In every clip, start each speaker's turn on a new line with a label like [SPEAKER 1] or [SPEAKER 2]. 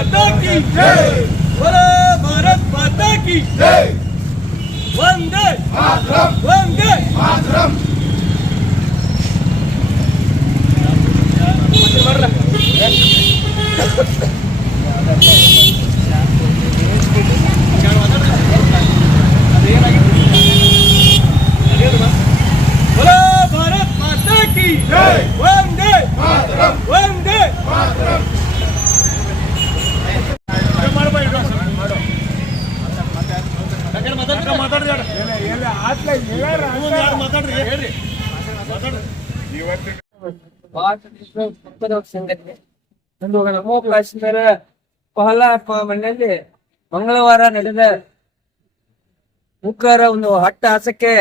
[SPEAKER 1] माता की जय बोलो भारत माता की जय वंदे मातरम वंदे मातरम बोलो
[SPEAKER 2] ಸಂಘಟನೆ. ಒಂದು ಕಾಶ್ಮೀರ ಪಹಲ ಮನೆಯಲ್ಲಿ ಮಂಗಳವಾರ ನಡೆದ ಮುಖರ ಒಂದು ಹಟ್ಟ ಹಾಸಕ್ಕೆ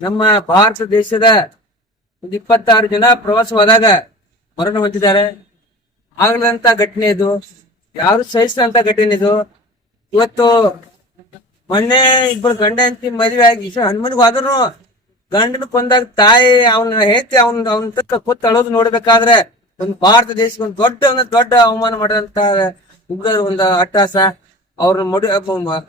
[SPEAKER 2] ನಮ್ಮ ಭಾರತ ದೇಶದ ಒಂದು ಇಪ್ಪತ್ತಾರು ಜನ ಪ್ರವಾಸ ಹೋದಾಗ ಮರಣ ಹೊಂದಿದ್ದಾರೆ. ಆಗಲಂತ ಘಟನೆ ಇದು. ಯಾರು ಸಹಿಸಿದಂತ ಘಟನೆ ಇದು. ಇವತ್ತು ಮೊನ್ನೆ ಇಬ್ಬರು ಗಂಡ ಹೆಂಡತಿ ಮದುವೆ ಆಗಿ ಹನುಮನಿಗೆ ಹೋದ್ರು ಗಂಡನ ಕೊಂದಾಗ ತಾಯಿ ಅವನ ಹೆತ್ತಿ ಅವನ್, ಅವನ ತಕ್ಕ ಕೂತ್ ಅಳೋದು ನೋಡ್ಬೇಕಾದ್ರೆ ಒಂದು ಭಾರತ ದೇಶಕ್ಕೆ ಒಂದು ದೊಡ್ಡ ಒಂದು ದೊಡ್ಡ ಅವಮಾನ ಮಾಡಿದಂತ ಉಗ್ರರ ಒಂದು ಅಟ್ಟಾಸ. ಅವ್ರನ್ನ ಮಡಿ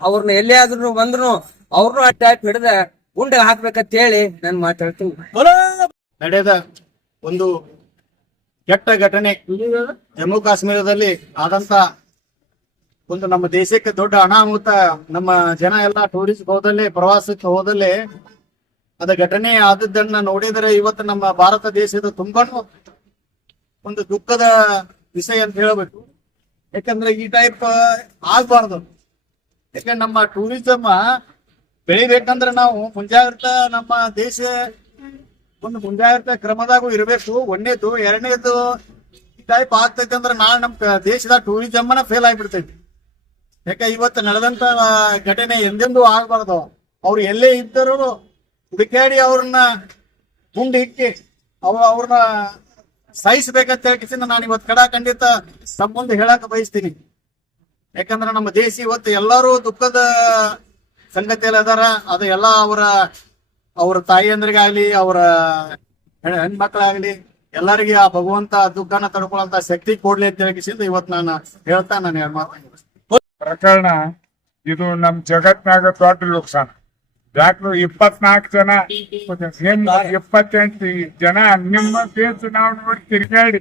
[SPEAKER 2] ಅವ್ರನ್ನ ಎಲ್ಲೇ ಆದ್ರೂ ಬಂದ್ರು ಅವ್ರನ್ನೂ ಆ ಟೈಪ್ ಹಿಡ್ದ ಗುಂಡೆ ಹಾಕ್ಬೇಕಂತ ಹೇಳಿ ನಾನು ಮಾತಾಡ್ತೀನಿ.
[SPEAKER 3] ನಡೆದ ಒಂದು ಕೆಟ್ಟ ಘಟನೆ ಜಮ್ಮು ಕಾಶ್ಮೀರದಲ್ಲಿ ಆದಂತ ಒಂದು ನಮ್ಮ ದೇಶಕ್ಕೆ ದೊಡ್ಡ ಅನಾಹುತ, ನಮ್ಮ ಜನ ಎಲ್ಲ ಟೂರಿಸ್ಟ್ ಹೋದಲ್ಲೇ, ಪ್ರವಾಸಕ್ಕೆ ಹೋದಲ್ಲೇ, ಅದ ಘಟನೆ ಆದದ್ದನ್ನ ನೋಡಿದರೆ ಇವತ್ತು ನಮ್ಮ ಭಾರತ ದೇಶದ ತುಂಬಾನು ಒಂದು ದುಃಖದ ವಿಷಯ ಅಂತ ಹೇಳಬೇಕು. ಯಾಕಂದ್ರೆ ಈ ಟೈಪ್ ಆಗ್ಬಾರ್ದು. ಯಾಕಂದ್ರೆ ನಮ್ಮ ಟೂರಿಸಮ್ ಬೆಳಿಬೇಕಂದ್ರೆ ನಾವು ಮುಂಜಾಗ್ರತಾ ನಮ್ಮ ದೇಶ, ಒಂದು ಮುಂಜಾಗ್ರತಾ ಕ್ರಮದಾಗೂ ಇರಬೇಕು. ಒಂದೇದು, ಎರಡನೇದು ಈ ಟೈಪ್ ಆಗ್ತೈತೆ ಅಂದ್ರೆ ನಾಳೆ ನಮ್ ಕ- ದೇಶದ ಟೂರಿಸಮ್ ಫೇಲ್ ಆಗಿಬಿಡ್ತೈತಿ. ಯಾಕೆ ಇವತ್ತು ನಡೆದಂತ ಘಟನೆ ಎಂದೆಂದೂ ಆಗಬಾರ್ದು. ಅವ್ರು ಎಲ್ಲೇ ಇದ್ದರೂ ಹುಡುಕಾಡಿ ಅವ್ರನ್ನ ಗುಂಡು ಇಕ್ಕಿ, ಅವ್ರು ಅವ್ರನ್ನ ಸಹಿಸಬೇಕಂತ ಹೇಳಿ ನಾನು ಇವತ್ತು ಕಡ ಖಂಡಿತ ಸಂಬಂಧ ಮುಂದೆ ಹೇಳಕ್ ಬಯಸ್ತೀನಿ. ಯಾಕಂದ್ರೆ ನಮ್ಮ ದೇಶ ಇವತ್ತು ಎಲ್ಲರೂ ದುಃಖದ ಸಂಗತಿಯಲ್ಲಿ ಅದಾರ. ಅದು ಎಲ್ಲ ಅವರ, ಅವ್ರ ತಾಯಿಯಂದ್ರಿಗಾಗ್ಲಿ, ಅವರ ಹೆಣ್- ಹೆಣ್ಮಕ್ಳಾಗ್ಲಿ, ಎಲ್ಲರಿಗೆ ಆ ಭಗವಂತ ದುಃಖನ ತಡ್ಕೊಳ್ಳಂತ ಶಕ್ತಿ ಕೊಡ್ಲಿ ಅಂತ ಹೇಳಿ ಇವತ್ತು ನಾನು ಹೇಳ್ತಾ ನಾನು ಮಾತು
[SPEAKER 4] ಪ್ರಕರಣ, ಇದು ನಮ್ ಜಗತ್ನಾಗ ದೊಡ್ಡ ಲೋಕಸಾನ ಯಾಕೆ ಇಪ್ಪತ್ನಾಲ್ಕು ಜನ ನಿಮ್ಮ ಇಪ್ಪತ್ತೆಂಟು ಜನ, ನಿಮ್ಮ ದೇಶ ನಾವು ನೋಡಿ ತಿರ್ಗಾಡಿ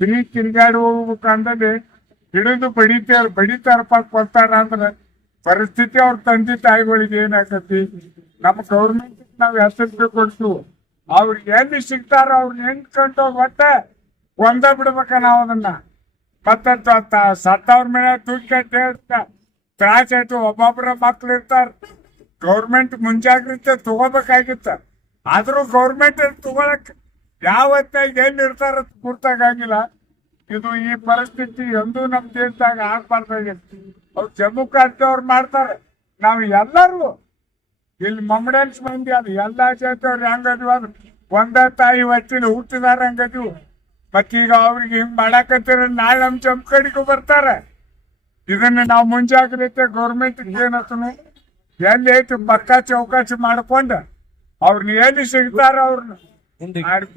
[SPEAKER 4] ತಿನ್ನಿ ತಿರ್ಗಾಡಿ ಹೋಗ್ಬೇಕಂದ್ರೆ ಹಿಡಿದು ಬಡಿತಾರ ಬಡಿತಾರಪ್ಪ ಕೊಡ್ತಾರ ಅಂದ್ರೆ ಪರಿಸ್ಥಿತಿ ಅವ್ರ ತಂದೆ ತಾಯಿಗಳಿಗೆ ಏನಾಗತಿ ನಮ್ಮ ಗೌರ್ಮೆಂಟ್ ನಾವು ಹೆಸರು ಕೊಡ್ತು ಅವ್ರಿಗೆ ಎಲ್ಲಿ ಸಿಗ್ತಾರ ಅವ್ರನ್ನ ಹೆಂಗ್ ಕಂಡು ಒಟ್ಟ ಒಂದ ಬಿಡ್ಬೇಕ ನಾವು ಅದನ್ನ. ಮತ್ತೆ ತ- ತ- ಸತ್ತವ್ರ ಮೇಲೆ ಕಟ್ಟಿ ತ್ರಾಸ ಆಯ್ತು ಒಬ್ಬೊಬ್ಬರ ಮಕ್ಳು ಇರ್ತಾರ. ಗೌರ್ಮೆಂಟ್ ಮುಂಜಾಗ್ರತೆ ತಗೋಬೇಕಾಗಿತ್ತ. ಆದ್ರೂ ಗೌರ್ಮೆಂಟ್ ತಗೊಳಕ್ ಯಾವತ್ತಾಗ ಎಲ್ಲಿ ಇರ್ತಾರ ಗುರ್ತಾಗಿಲ್ಲ ಇದು ಈ ಪರಿಸ್ಥಿತಿ ಎಂದೂ ನಮ್ ದೇಶದಾಗ ಆಗ್ಬಾರ್ದಾಗಿತ್ತು. ಅವ್ರು ಜಮ್ಮು ಕಾಶ್ಮೀರ್ ಮಾಡ್ತಾರೆ. ನಾವು ಎಲ್ಲರೂ ಇಲ್ಲಿ ಮಮ್ಮಡನ್ಸ್ ಮಂದಿ ಅದು ಎಲ್ಲಾ ಜಾತಿಯವ್ರು ಹೆಂಗದ್ವಿ ಅದು ಒಂದೇ ತಾಯಿ ಹೊತ್ತಿನ ಹುಟ್ಟಿದಾರ ಹಂಗದ್ವು ಮತ್ತೀಗ ಅವ್ರಿಗೆ ಹಿಂಗ್ ಮಾಡಾಕತ್ತಿರ ನಾಳೆ ನಮ್ ಚಂಪ್ ಕಡೆಗೂ ಬರ್ತಾರೆ. ಇದನ್ನ ನಾವು ಮುಂಜಾಗ್ರತೆ ಗೌರ್ಮೆಂಟ್ ಏನತನು ಎಲ್ಲಿ ಐತಿ ಪಕ್ಕ ಚೌಕಾಸಿ ಮಾಡ್ಕೊಂಡ. ಅವ್ರನ್ನ ಎಲ್ಲಿ ಸಿಗ್ತಾರ ಅವ್ರನ್ನ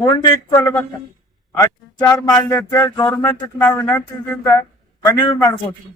[SPEAKER 4] ಗುಂಡಿ ಇಟ್ಕೊಳ್ಬೇಕ ಅಷ್ಟು ವಿಚಾರ ಮಾಡ್ಲಿ ಗೌರ್ಮೆಂಟ್ ನಾವು ವಿನಂತಿದಿಂದ ಮನವಿ ಮಾಡ್ಕೊತೀವಿ.